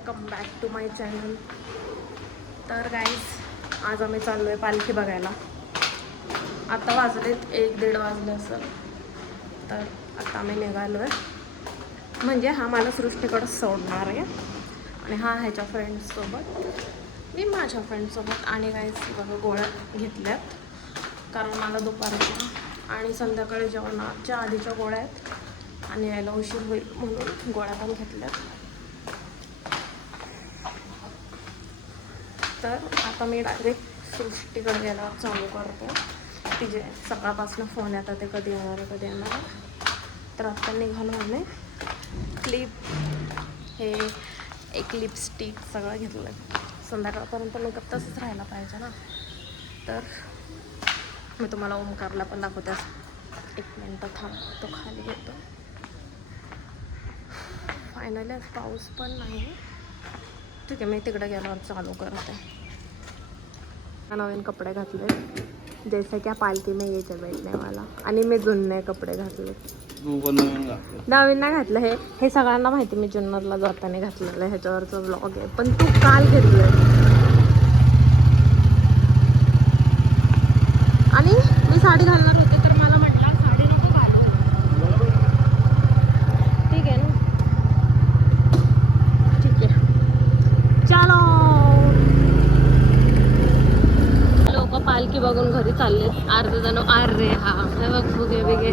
Welcome back to my channel. तर guys आज आम्ही चाललो आहे पालखी बघायला. आता वाजलेत 1-1:30 वाजले असेल. तर आता आम्ही निघालो आहे. म्हणजे हा मला सृष्टीकडं सोडणार आहे आणि हा ह्याच्या फ्रेंड्ससोबत, मी माझ्या फ्रेंड्ससोबत. आणि गाईज बघा गोळ्या घेतल्यात कारण मला दुपारच्या आणि संध्याकाळी जेवणाच्या आधीच्या गोळ्या आहेत आणि यायला उशीर होईल म्हणून गोळ्या पण घेतल्यात. तर आता मी डायरेक्ट सृष्टीकडे गेल्यावर चालू करते. तिचे सकाळपासून फोन येतात ते कधी येणार. तर आत्ता निघालो आम्ही. क्लिप हे एक लिपस्टिक सगळं घेतलं आहे. संध्याकाळपर्यंत मेकअप तसंच राहायला पाहिजे ना. तर मी तुम्हाला ओमकारला पण दाखवते. 1 मिनटं थांब, तो खाली येतो. फायनली आज पाऊस पण नाही. ठीक आहे, मी तिकडे गेल्यावर चालू करते. नवीन कपडे घातले जैसे क्या पालखी में ये बैठने वाला. आणि मी जुने कपडे घातले. नवीन नाही घातलं. हे सगळ्यांना माहिती, मी जुन्नरला जाताना घातलेलं. ह्याच्यावरचा व्लॉग आहे. पण तू काल घेतलंय आणि मी साडी घालणार होते तर मला म्हटलं साडी नको घालू. ठीक आहे ना, ठीक आहे, चलो. लोक पालखी बघून घरी चाललेत. अर्धे जण अरे हा हे बघ फुगे बिगे.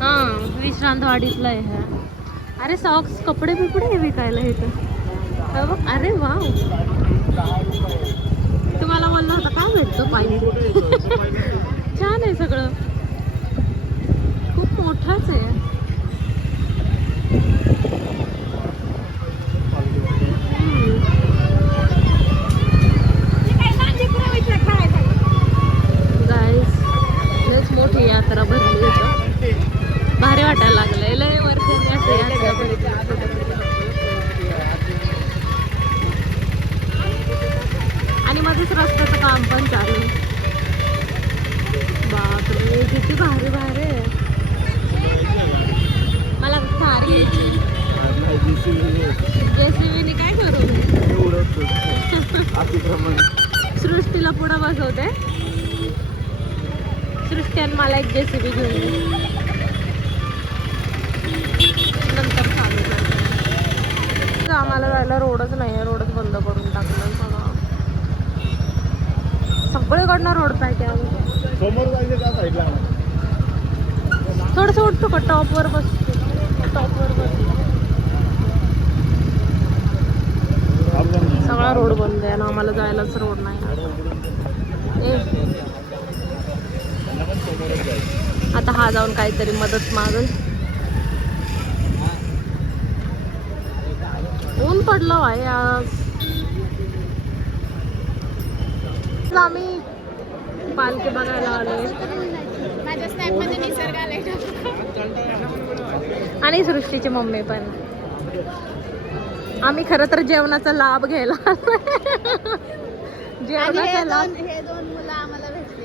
हां, विश्रांतवाडीतलं आहे हे. अरे सॉक्स कपडे बिपडे हे विकायला इथं बघ. अरे वा, तुम्हाला बोललं होतं काय भेटतो पालखी. छान आहे सगळं, खूप मोठाच आहे. मोठी यात्रा भरली होती. भारी वाटायला लागलंय. लय वर्षांनी असं यात्रा भरली. आणि मध्येच रस्त्याचं काम पण चालू. बापरे किती भारी भारी आहे. मला थार घ्यायची. जेसीबीने काय करू. सृष्टीला पुढं बसवते. सृष्टी आणि मला एक जेसीबी घेऊन ये. नंतर चालू करते. आम्हाला जायला रोडच नाही आहे. रोडच बंद करून टाकलं सगळं. सगळीकडनं रोड पॅक आहे. समोर जायचं का साईडला. थोडंसं उठतो का टॉपवर बसतो. टॉपवर बसतो. सगळा रोड बंद आहे ना. आम्हाला जायलाच रोड नाही. आता हा जाऊन काहीतरी मदत मागल. ऊन पडलं आहे आज. आम्ही पालखी बघायला आलोय. आणि सृष्टीची मम्मी पण. आम्ही खरं तर जेवणाचा लाभ घ्यायला. जेवणाचा लाभ.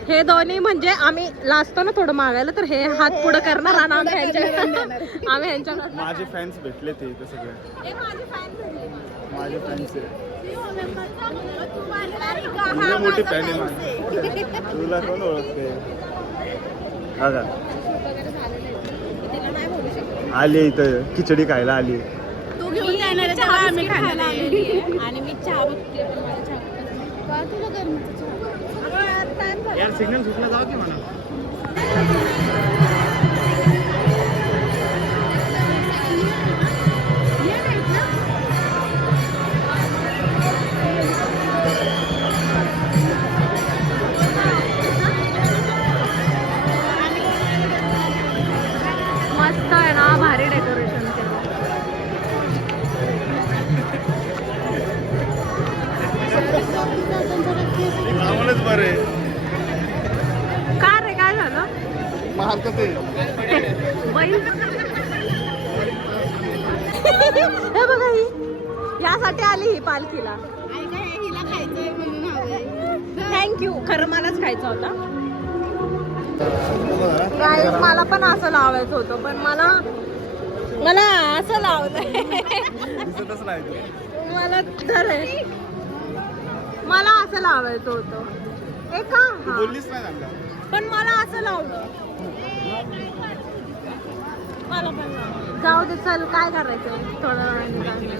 हे दोन्ही म्हणजे आम्ही लाजतो ना थोडं मागायला, तर हे हात पुढं करणार आणि आम्ही ह्यांच्याकडे. माझे फॅन्स भेटले ते सगळे. माझे फॅन्स मोठी फॅन आहे माझी. तुला कोण ओळखते. आली इथं खिचडी खायला आली. तू घेऊन जाणार चहा आम्ही खायला आलेली आणि मी चहा बघते. पण मला चहा तुला गरमीचं चहा यार सिग्नल सुटला जाऊ की म्हणा. मस्त आहे ना, भारी डेकोरेशन केलं. आम्हालाच बरे. का रे काय झालं. महाग ते बैल. हे बघा ही यासाठी आली ही पालखीला. थँक्यू. खरं मलाच खायचा होता. मला पण असं लावायचं होतं पण मला मला असं लावलंय. दिसतच नाही तू. मला तर आहे. मला असं लावायचं होतं. तू एका बोललीच नाही चांगला. पण मला असं लावलं. मला पण लावलं. जाऊ दे चल, काय करायचं थोडं वेळाने.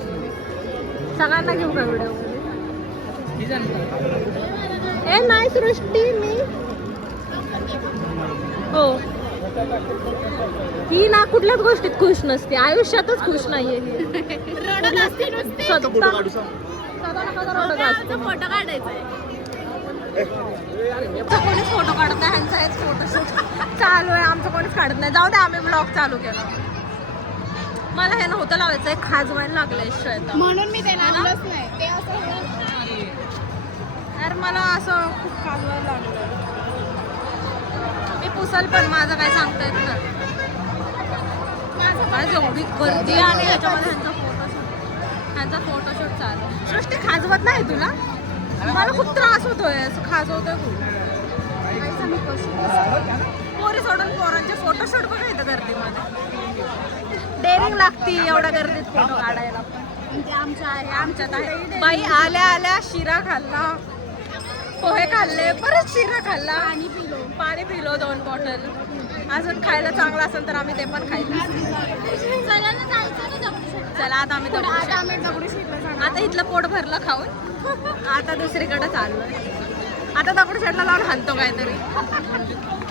सगळ्यांना घेऊ का व्हिडिओ मध्ये? ए नाही सृष्टी मी हो. ही ना कुठल्याच गोष्टीत खुश नसते, आयुष्यातच खुश नाहीये ही. फोटो काढू सांग. फोटो काढायचा कोणीच फोटो काढत नाही. ह्यांचा एक फोटोशूट चालू आहे, आमचं कोणीच काढत नाही. जाऊ दे, आम्ही ब्लॉग चालू केला. मला हे नव्हतं लावायचं, एक खाजवायला लागलंय श्वेता, म्हणून मी ते लावलंच नाही. ते असं यार मला असं खूप खाजवायला लागलं. मी पुसल पण माझं काय सांगता येत नाही. माझं एवढी गर्दी आणि याच्यामध्ये ह्यांचा फोटोशूट चालू. सृष्टी खाजवत नाही तुला? मला खूप त्रास होतोय, असं खाजवतोय खूप. पोरी सोडून पोरांचे फोटोशूट बघा इथं गर्दीमध्ये. डेअरिंग लागती एवढ्या गर्दीत फोटो काढायला. म्हणजे आमच्यात आहे बाई. आल्या आल्या शिरा खाल्ला, पोहे खाल्ले, परत शिरा खाल्ला, पाणी पिलो 2 बॉटल. अजून खायला चांगलं असेल तर आम्ही ते पण खायला. चला आता आम्ही आता इथलं पोट भरलं खाऊन. आता दुसरीकडे चाललोय. आता दगडूशेठला लावून हाणतो काहीतरी.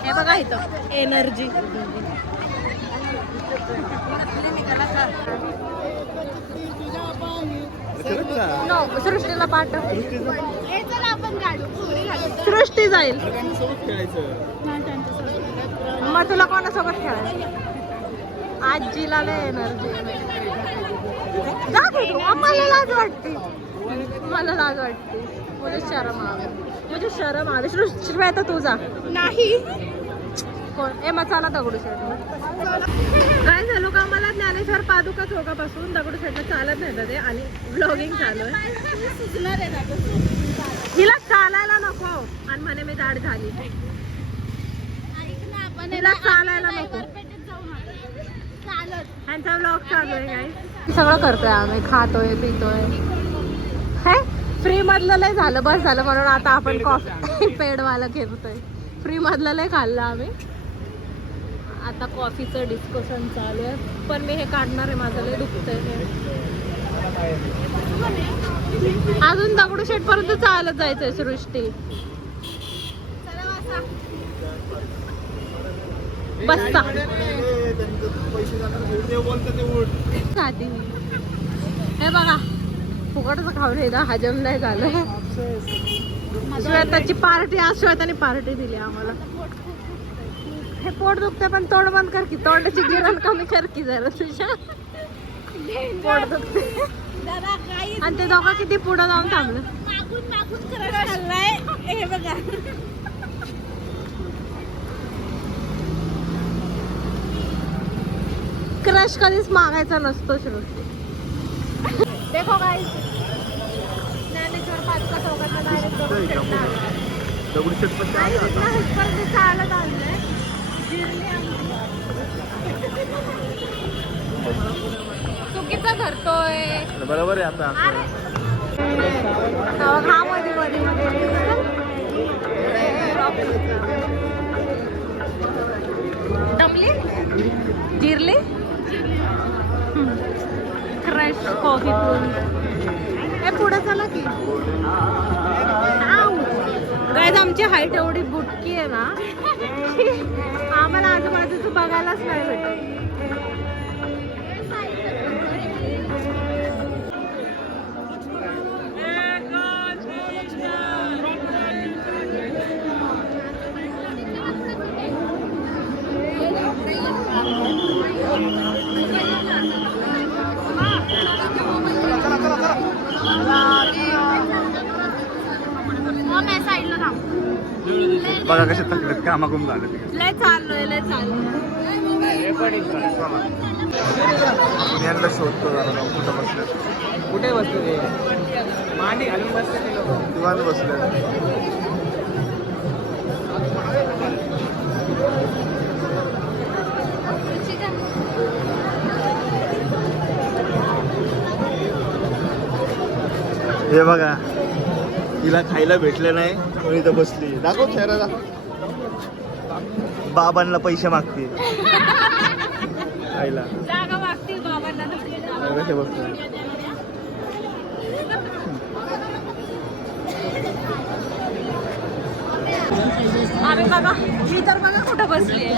हे बघा इथं एनर्जी. नो सृष्टीला पाठव. आपण काढू. सृष्टी जाईल. सोबत खेळायचं. मग तुला कोणासोबत खेळायचं? आजीला लय एनर्जी. मला लाज वाटते. मला लाज वाटते. मुझे शरम आवे. मुझे शरम आवे. सृष्टी आता तू जा. नाही कोण ए मसाला दगडूशेठला काय झालं का? मला ज्ञानेश्वर पादुका चौकापासून दगडूशेठला चालत नाही ते आणि व्लॉगिंग चालू आहे. हिला चालायला नको आणि म्हणे मी जाड झाली. हिला चालायला नको. ह्यांचा व्लॉग चालू आहे काय? सगळं करतोय आम्ही, खातोय पितोय. हे फ्री मधलं लय झालं, बस झालं म्हणून आता आपण कॉफी पेडवाला घेतोय. फ्री मधलं लय खाल्लं आम्ही. आता कॉफीचं डिस्कशन चालू आहे, पण मी हे काढणार आहे. माझं लय दुखतंय हे. अजून दगडूशेठ पर्यंत चालत जायचंय सृष्टी. बसता हे बघा फुकटचं खाऊन हे ना हजम नाही झालं. श्वेताची पार्टी, आज श्वेताने पार्टी दिली आम्हाला. हे पोट दुखते पण तोंड बंद कर की, तोंडाची गिरण कमी कर की जरा तुझ्या. पोट दुखते आणि ते दोघं किती पुढे जाऊन थांबलं. हे बघा क्रश कधीच मागायचा नसतो सृष्टी. देखो गाइस, ज्ञानेश्वर पादुका चौकातला डायरेक्ट दगडूशेठला आलो. दगडूशेठ पण आणि तिथनं इथपर्यंत चालत आलोय. चुकीचं करतोय. बरोबर आहे आता. हा मध्ये मध्ये दमली जिरली. क्रश कॉफी पिऊन हे पुढे चला की. गाईज आमची हाईट एवढी बुटकी आहे ना, आम्हाला आजूबाजूचं बघायलाच नाही भेटत. बघा कशा तकलीफ कामाकून झालं. लय चाललोय लय चाललोय. पुण्याला शोधतो जरा कुठं बसले. कुठे बसले? मांडी घालून बसले दिवाण बसले. हे बघा तिला खायला भेटलं नाही म्हणून इथं बसली. दाखव चेहरा दाखव. बाबांना पैसे मागते खायला. जागा मागतील बाबांना. कसे बसले. आम्ही बघा ही तर बघा कुठं बसली आहे.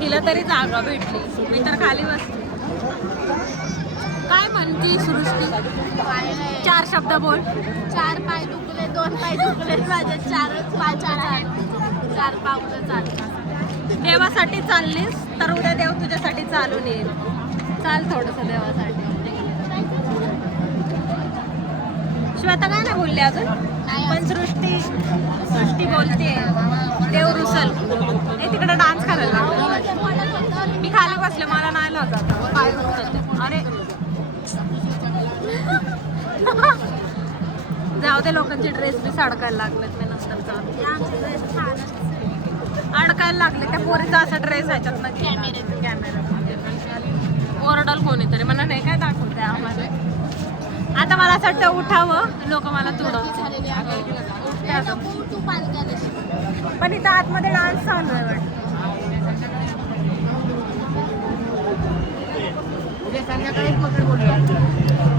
हिला तरी जागा भेटली. मी तर खाली बसली. काय म्हणती सृष्टी? चार शब्द बोल. 4 पाय दुखले, 2 पाय दुखले माझे, 4 पाय 4 पावलं चालले. देवासाठी चाललीस तर उद्या देव तुझ्यासाठी चालून येईल. चाल थोडस देवासाठी. श्वेता काय नाही बोलली अजून. पण सृष्टी बोलते देव रुसल. हे तिकडे डान्स करायला लागला. मी खाली बसले मला नाही लागत पाय दुखतात. अरे जाऊ दे लोकांचे ड्रेस बी अडकायला लागलेत. मी नंतर अडकायला लागले. त्या पोरीचा असा ड्रेस ह्याच्यात ना कॅमेरा ओरडल कोणीतरी मला नाही काय दाखवते आम्हाला. आता मला असं वाटतं उठावं लोक मला तुडवतील. पण इथं आतमध्ये डान्स चालू आहे वाटतं.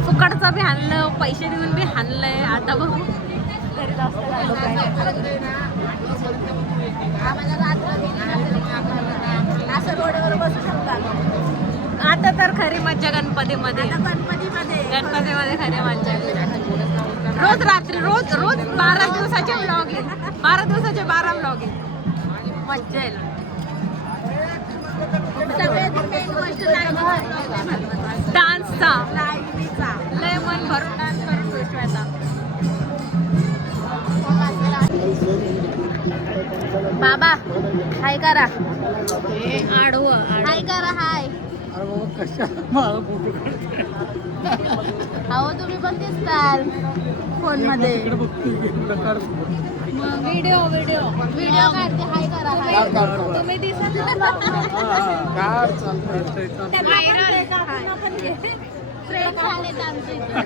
फुकटचं बी हाणलं पैसे देऊन बी हाणलंय. आता बघू घरी जास्त असं रोडवर बसू शकता. आता तर खरी मज्जा गणपतीमध्ये खरी मज्जा. रोज रात्री रोज 12 दिवसाचे ब्लॉग आहेत. 12 दिवसाचे 12 ब्लॉग आहेत. मज्जा येईल. डान्सचा लय मन भरून डान्स करून विश्वाचा. बाबा हाय करा. आडवं हाय करा. हाय. अहो तुम्ही पण दिसताल फोन मध्ये. व्हिडिओ काढते. हाय करा. हाय. तुम्ही दिसत फ्रेंड आलेत आमचे इथे.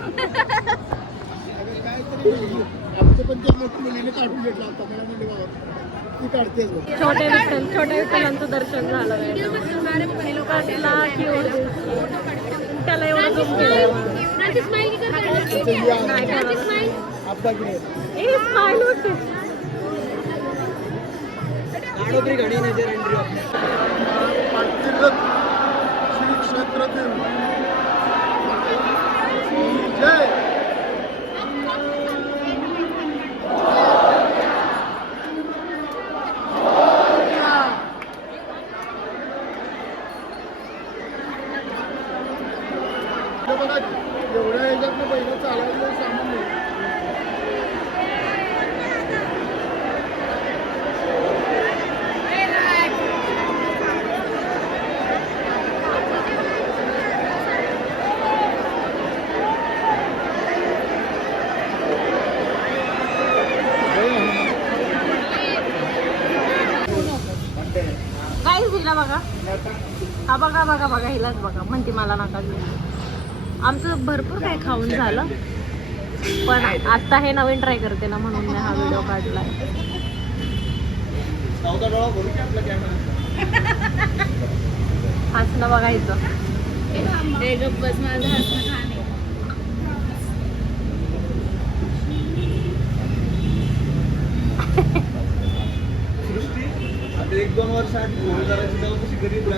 छोटे विठ्ठलांचं दर्शन झालं. त्याला एवढं झूम केलंय. स्माइल होते. श्री क्षेत्रातील जय. बघा एवढ्या ह्याच्यातनं पहिलं चालायचं सामान नाही. काहीच हिला बघा. हा बघा हिलाच बघा. म्हणते मला नका घेऊ. आमचं भरपूर काय खाऊन झालं. पण आता हे नवीन ट्राय करते ना म्हणून मी हा व्हिडिओ काढलाय. हसणं बघायचं. बस माझं हसणं खाणे. आता 1-2 वर्ष आधी 2000 ची तेव्हा कशी गरीब